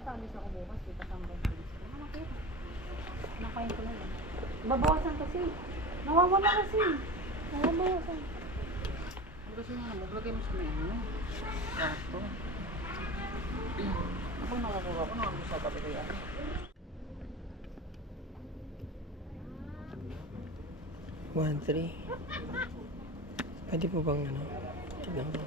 Patalis ako bukas, di patambay ko. Ano kaya? Nakain ko na yan. Babawasan kasi. Nawawala kasi. Nawabawasan. Ang gusto mo, maglagay mo sa may ano. Sakto. Ako nakakuha ko, nakakuha sa tabi ko yan. One, three. Pwede po bang ano? Tignan ko.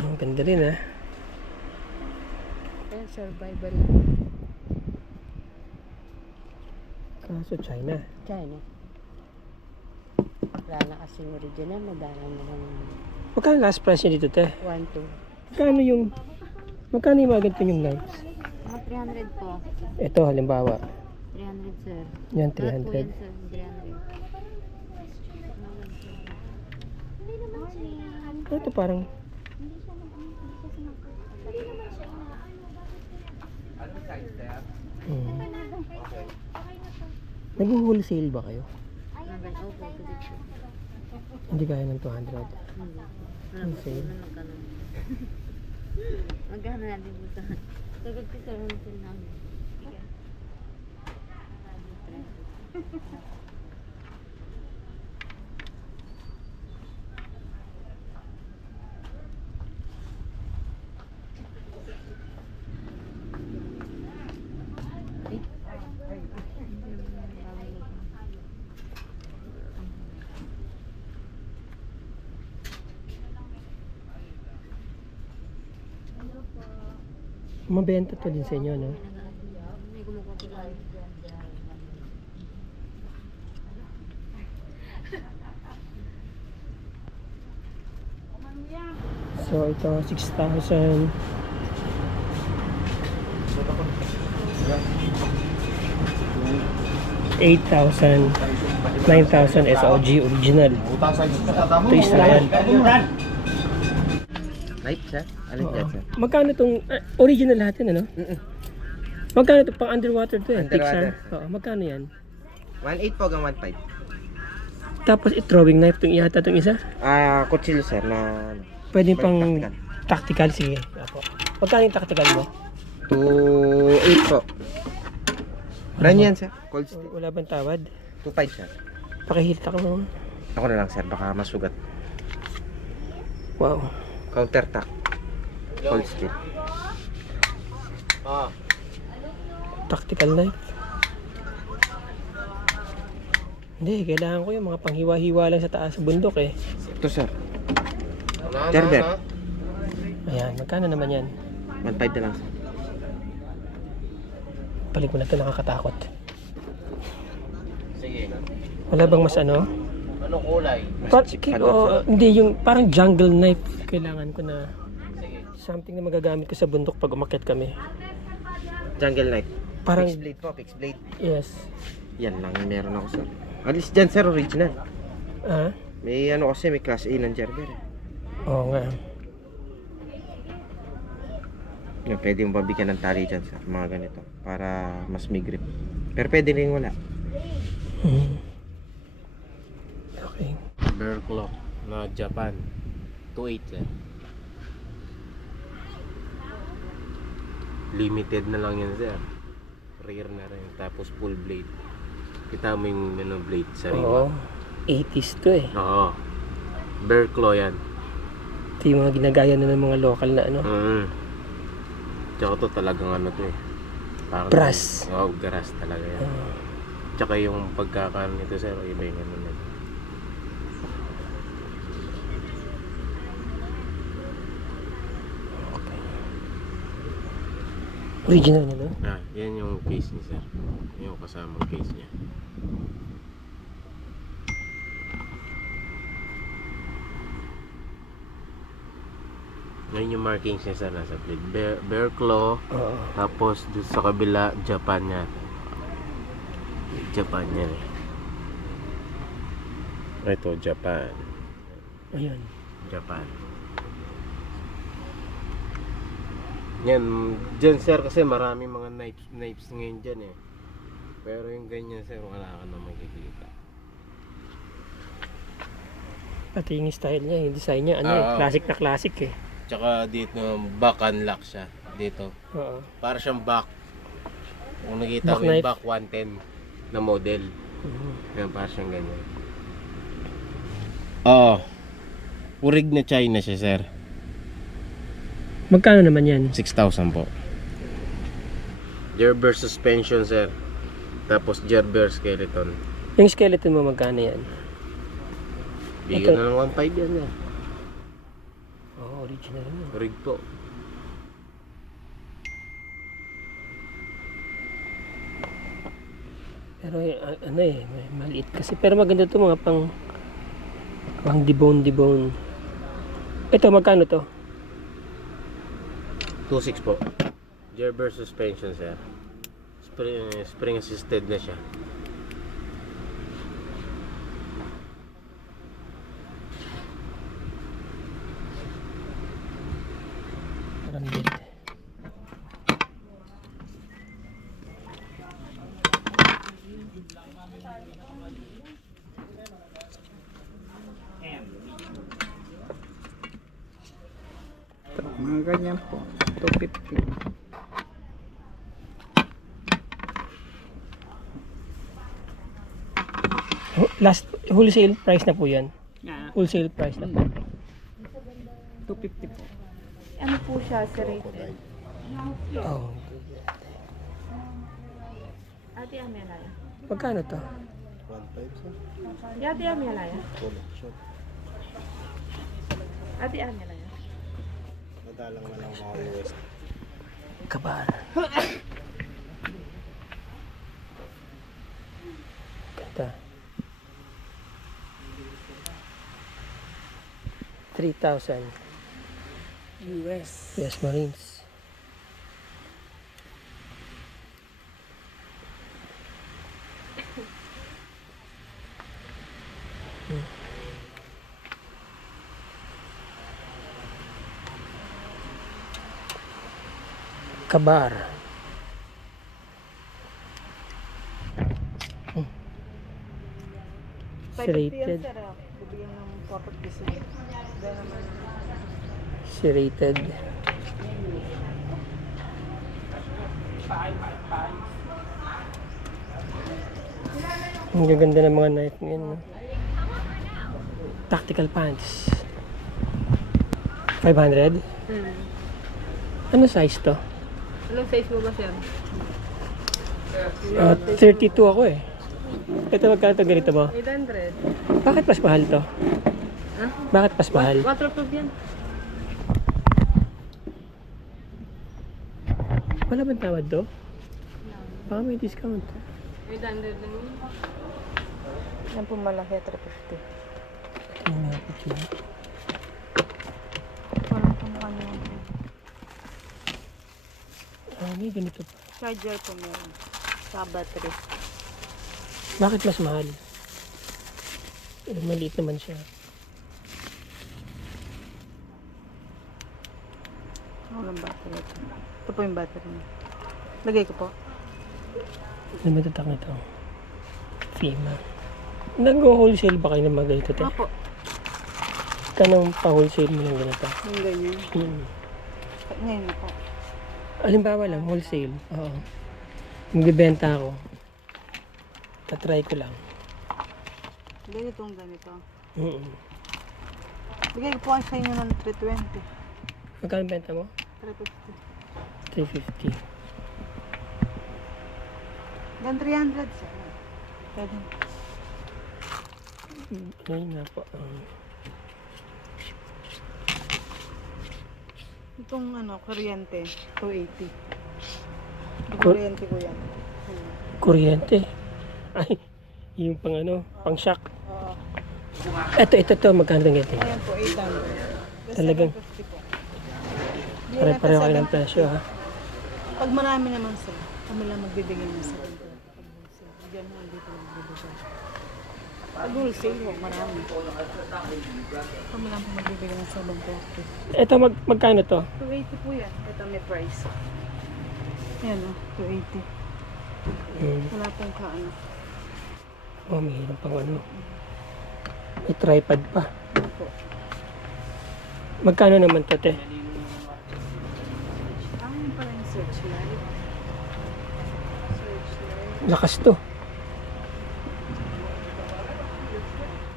Ang ganda rin ah. Ayan, survival. Kaso China. China. Wala na kasing original, madala na lang Magkano last price niya dito te? 1, 2. Magkano yung... Magkano yung mga ganito yung knives? Mga 300 po. Ito halimbawa. 300 sir. Yan, Lahat po yan 300. sir, 300. Ito parang... Hmm. Nag-wholesale ba kayo? Hindi kaya ng 200. Hindi. Ang sale. Magkano? Natin dito? Sagot ko sa hotel namin. Mabenta to din sa inyo, no? So, ito, 6,000. Eight thousand, nine thousand SOG original. Ito isa yan. Light siya? Alin Oo. dyan? Magkano itong original lahat yan, ano? Mm-mm. Magkano ito? Pang underwater to eh. Underwater. Pixar. Oo, magkano yan? 1.8 po hanggang 1.5. Tapos i-throwing knife itong ihata itong isa. Ah, kutsilyo sir na ano, Pwede pang Tactical. tactical. Sige. Apo. Magkano yung tactical mo? 2.8 po. Brand yan sir. Cold steel. Wala bang tawad? 2.5 sir. Pakihita ka mo. Ako na lang sir, baka masugat. Wow. Counter tack. Cold steel. Tactical knife. Hindi, kailangan ko yung mga panghiwa-hiwa lang sa taas sa bundok eh. Ito sir. Gerber. Ayan, magkano naman yan? 1.5 na lang sir. Balik mo na ito, nakakatakot. Sige. Wala bang mas ano? Ano kulay? Par- cheap ki- pa oo, doon, hindi, yung parang jungle knife. Kailangan ko na. Something na magagamit ko sa bundok pag umakyat kami. Jungle knife. Parang, Fixed blade po, fixed blade. yes. Yan lang yung meron ako sir. At least dyan sir, original. Ah, May ano kasi, may class A ng Gerber eh. oo nga. Yan, pwede mo pabigyan ng tali dyan sir, mga ganito. Para mas may grip. Pero pwede rin wala. Hmm. Okay. Bear Claw na Japan. 2.8 yan. Limited na lang yan sir. Rare na rin. Tapos full blade. Kita mo yung ano, blade sa Oo. 80s to eh. Oo. Bear Claw yan. Ito yung mga ginagaya na ng mga local na ano. Mm. Tsaka to talagang ano to eh. Parang, Brass. Oo, grass talaga yan. Ah, Tsaka yung pagkakaan nito sir, iba yung ano nito. Original na no? Ah, yan yung case ni sir. Yung kasamang case niya. Ngayon yung markings niya sir nasa blade. Bear, bear claw, Oo. tapos dun sa kabila, Japan niya. Japan eh. Ito, Japan. Ayun. Japan. Yan, dyan sir kasi marami mga knives, knives ngayon dyan eh. Pero yung ganyan sir, wala ka na makikita. Pati yung style niya, yung design niya, ano eh, Oo. classic na classic eh. Tsaka dito, back unlock siya. Dito. Oo. Para siyang back. Kung nakita Back mo yung knife. back 110 na model. Mhm. Yan, para siyang ganyan. Oo. Urig na China siya, sir. Magkano naman yan? 6,000 po. Gerber suspension, sir. Tapos Gerber skeleton. Yung skeleton mo, magkano yan? Bigyan na ng 1.5 yan, sir. Oo, oh, original yun. Rig po. Pero a- ano eh, may maliit kasi. Pero maganda to mga pang pang debone debone. Ito, magkano to? 2.6 po. Gerber suspension, sir. Spring, spring assisted na siya. Parang bit. Mga ganyan po. 250. Hu- Last wholesale price na po yan. Yeah. Wholesale price na po. 250 po. Ano po siya, serrated? Oh. Ate Amelaya. Magkano to? 1.5, sir. Ate Amelaya. Ate Amelaya. Madalang na lang mga west. Kabar. Ganda. 3,000 US. US Marines. Hmm. Kabar. Hmm. Serrated. Bibigyan ng 450. Dahil naman. Serrated. Ang gaganda ng mga knife ngayon. No? Tactical pants. 500? Hmm. Ano size to? Anong size mo ba, sir? Ah, 32 ako eh. Ito magkano to ganito ba? 800. Bakit mas mahal to? Ha? Bakit mas mahal? Waterproof yan. Wala bang tawad to? Baka may discount. 800 lang yun. Yan po malaki, 350. Tingnan natin siya. Parang po ano. Ah, may ganito pa. Charger po meron. Sa battery. Bakit mas mahal? Eh, maliit naman siya. Walang battery ito. Ito po yung battery niya. Lagay ko po. Ano ba tatak nito? Fima. Nag-wholesale ba kayo ng mga ganito? Te? Opo. Tanong pa-wholesale mo ng ganito? Yung ganyan. Hmm. Ngayon na po. Alimbawa lang, wholesale. Oo. Magbibenta ako. Tatry ko lang. Ganitong ganito. Mm Bigay ko po sa inyo ng 320. Magkano benta mo? 350. 350. Gan 300 sir. Pwede. Ayun nga po. Um, Itong ano, kuryente, 280. Kur- Kuryente ko yan. kuryente. Ay, yung pang ano, pang shock. Oo. Ito, ito, ito. Magkano ng ganito? Ayan po, 800. Talagang- 750 po. Pare-pareho kayo ng presyo ha. Pag marami naman sir, kami lang magbibigay ng 750. Pag wholesale. Diyan dito magbibigay. Pag wholesale, huwag marami. Kami lang po magbibigay ng 750. Ito, mag, magkano to? 280 po yan. Ito may price. Ayan o, 280. Hmm. Wala pong kaano. Oh, may hirap pang ano. May tripod pa. Magkano naman to, te? Yun pala yung searchlight. Searchlight. Lakas to.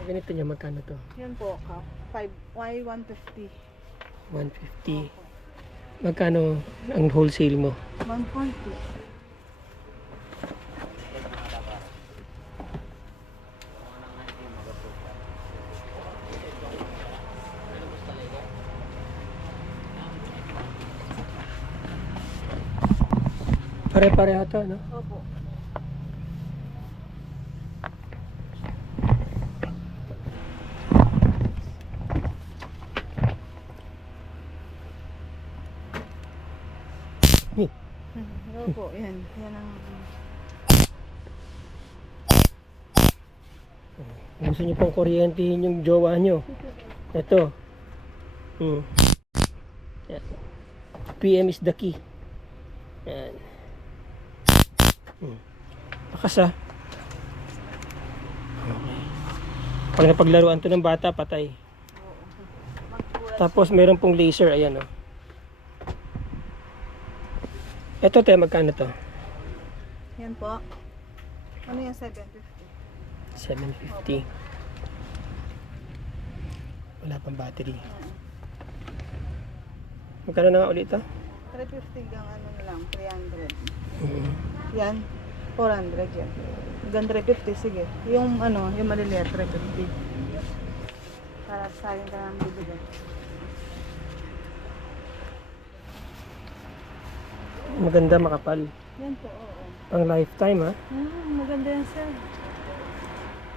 Ganito niya, magkano to? Yan po, ka. 5, y 150. 150. Magkano ang wholesale mo? 140. Pare-pareho to, no? Opo. Eh, Opo, yan. Yan ang... Kung gusto niyo pang kuryentehin yung jowa niyo. Ito. Hmm. Yan. PM is the key. Yan. Hmm. Lakas ah. Pag napaglaruan to ng bata, patay. Tapos meron pong laser, ayan oh. Ito te, magkano to? Yan po. Ano yung 750? 750. Wala pang battery. Magkano na nga ulit ito? 350 gang ano na lang, 300. Mm. Yan, 400 yan. Hanggang 350, sige. Yung ano, yung maliliit, 350. Para sa akin ka naman bibigyan. Maganda, makapal. Yan po, oo. Pang lifetime ha. Ah, maganda yan, sir.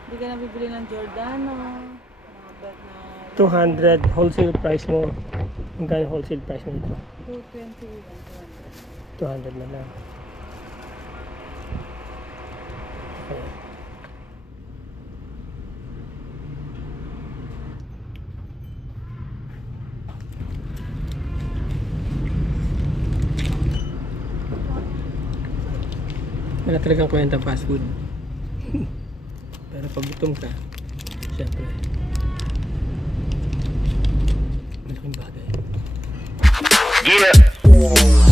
Hindi ka na bibili ng Giordano. Mga bag na 200 wholesale price mo. Magkano wholesale price mo ito? 220 even, 200. 200 na lang. Okay. Wala talagang kwenta fast food. Pero pag gutom ka, syempre, malaking bagay. Yeah.